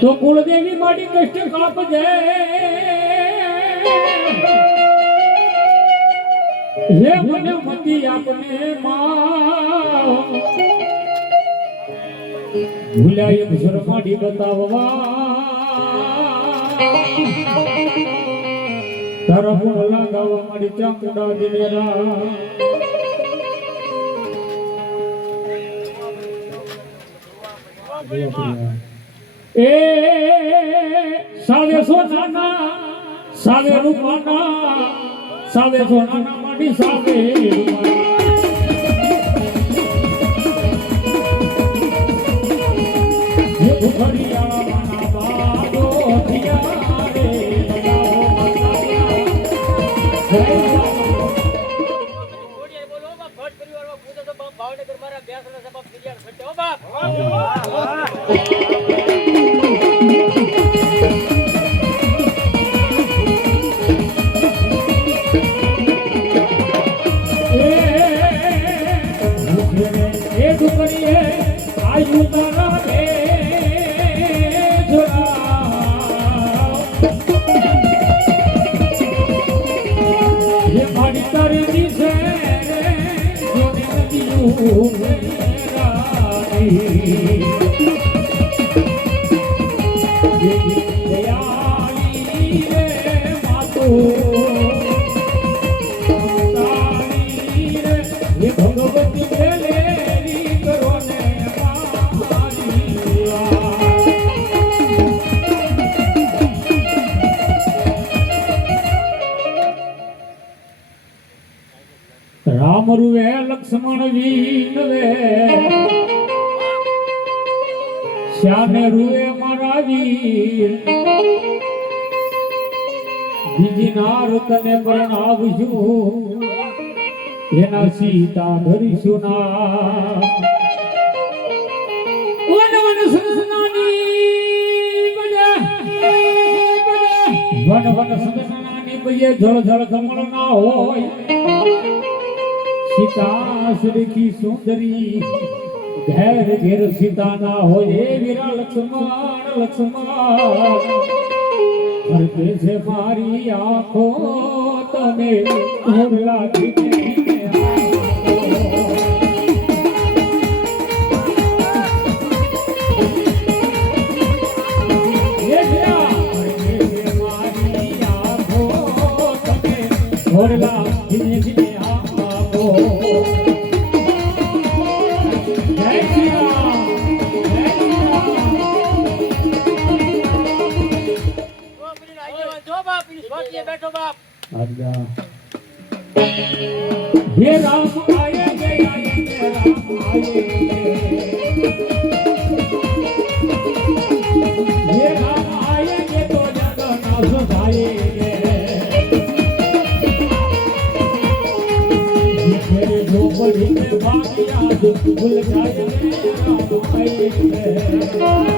तो कुलदेवी माटी कष्ट काप जाए हे મને મતી આપને માં ભૂલાય અક્ષર માડી બતાવવા તારા ફૂલ લગાવવા માડી ચાંકડા દિનેરા ए सावे सोनाना सावे रूपाना सावे सोनाना माटी सावे ये भुखरिया माना बादो थिया रे बोलो बाप भट परिवार में पूछो तो बाप भावनगर मारा ब्यासला सब क्लियर छटे हो बाप राम रुवे लक्ष्मण वीनवे श्यामे रुवे मारा वीर बीजी नार तने प्रणावजू एना सीता धरीशु ना वन वन सुनसनानी बजे वन वन सुनसनानी बजे झळ झळ कमल ना होय सीता सुरखी सुंदरी घेर घेर सीता ना हो ये वीरा लक्ष्मण लक्ष्मण हर से मारी आंखों तने और लागी और लागी बैठो बाप आज्ञा हे राम आए हे राम आए हे राम आएंगे तो जग नाश जाएंगे मेरे झोपड़ी में भागिया जो भूल जाएंगे राम आएंगे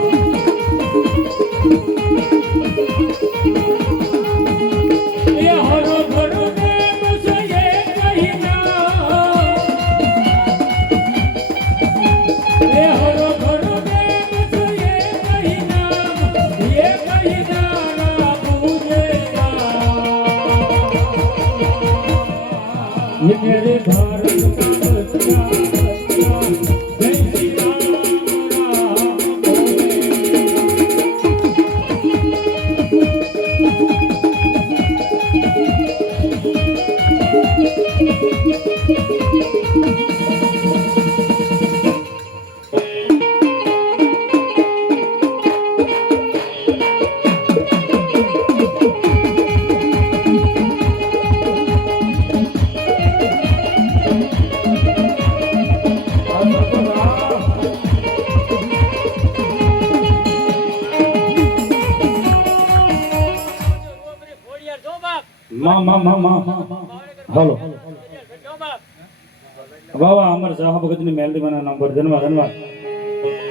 હાલો વાવા અમારા સાહેબ ભગતની મેલડીમાંના નામ પર ધન્યવાદ ધન્યવાદ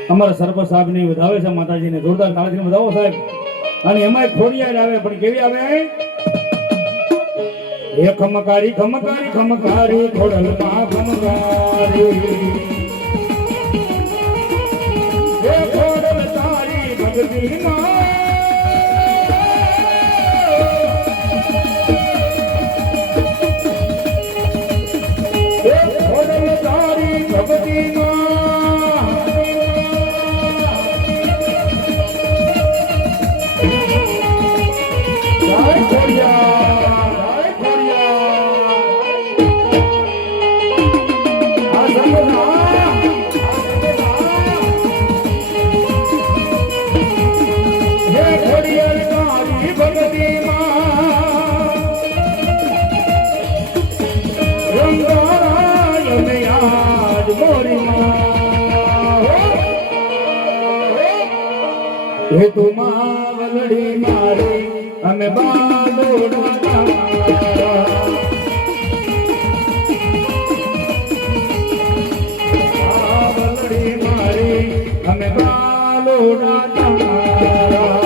અમારા સરપંચ સાહેબને વધાવે છે માતાજીને જોરદાર તાળીથી વધાવો સાહેબ અને એમાં ખોડિયાર આવે પણ કેવી આવે હે ખમકારી ખમકારી ખમકારી ખોડલમાં ખમકારી હે ખોડલ તારી ભગતીમાં હે તું માવલડી મારી અમે બાલોડા તારા માવલડી મારી અમે બાલોડા તારા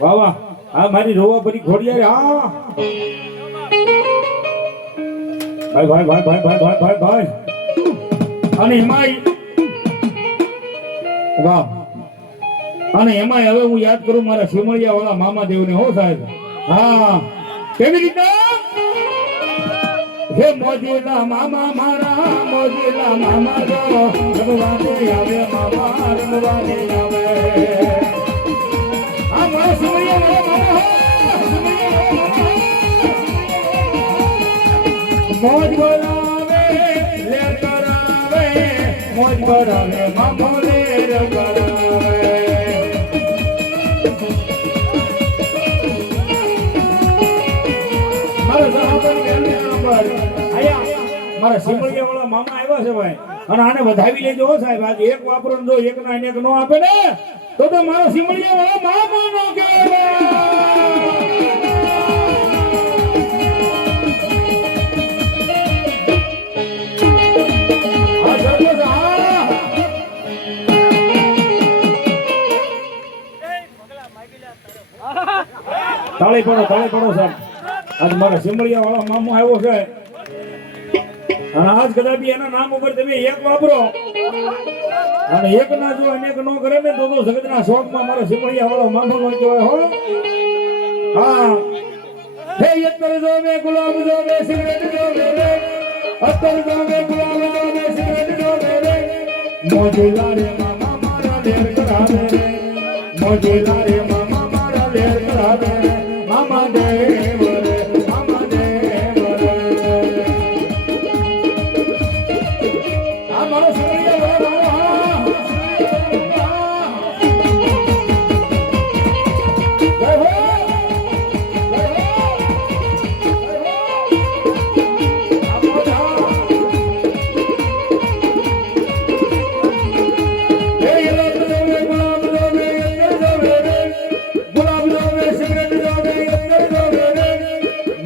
વાહ વાહ હા મારી રોવા ભરી ઘોડિયાર હા ભાઈ ભાઈ ભાઈ ભાઈ ભાઈ ભાઈ ભાઈ અને એમાંય વાહ અને એમાંય હવે હું યાદ કરું મારા સિમળિયા વાળા મામા દેવને હો સાહેબ હા કેવી રીતના હે મોજીલા મામા મારા મોજીલા મામા જો રમવાને આવે મામા રમવાને આવે મોજ બોલાવે લેર કરાવે મોજ બોલાવે મામો લેર કરાવે મારા સિમળિયા વાળા મામા આવ્યા છે ભાઈ અને આને વધાવી લેજો હો સાહેબ આજે એક વાપરો જો એક ના એક નો આપે ને તો મારો સિમળિયા વાળા મામા નો કહેવાય તાળી પડો સાહેબ આજ મારા સિમળિયા વાળા મામો આવ્યો છે અને આજ કદાચ એના નામ ઉપર તમે એક વાપરો અને એક ના જો અનેક નો કરે ને તો જગતના શોખમાં મારા સિમળિયા વાળો મામો નો કહેવાય હો હા હે અત્તર જો મે ગુલાબ જો મે સિગરેટ જો મે અત્તર જો મે ગુલાબ જો મે સિગરેટ જો મે મોજેલા રે મામા મારા લેર કરાવે રે મોજેલા રે મામા મારા લેર કરાવે રે મામા દેવ રે મામા દેવ રે આ મારો સિમળિયા વાળો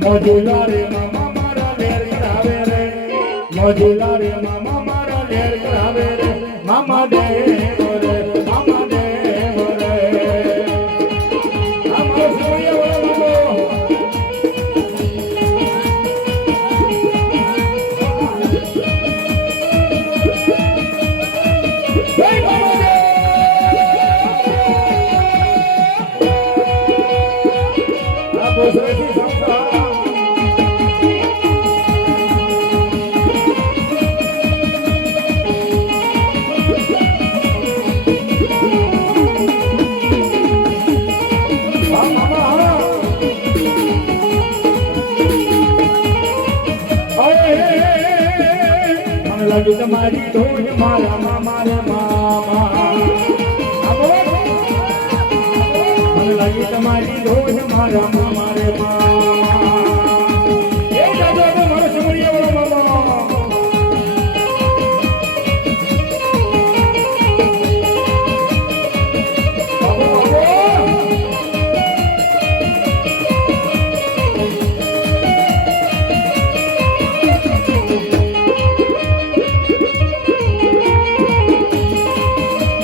મોજેલા રે મામા મારા લેર કરાવે રે મોજેલા રે મામા મારા લેર કરાવે રે મામા દેવ રે મામા દેવ રે અમારો સોયા વાળો લાગી તમારી ધોન મારા મામા રે મામા મને લાગી તમારી ધોન મારા મામા રે મામા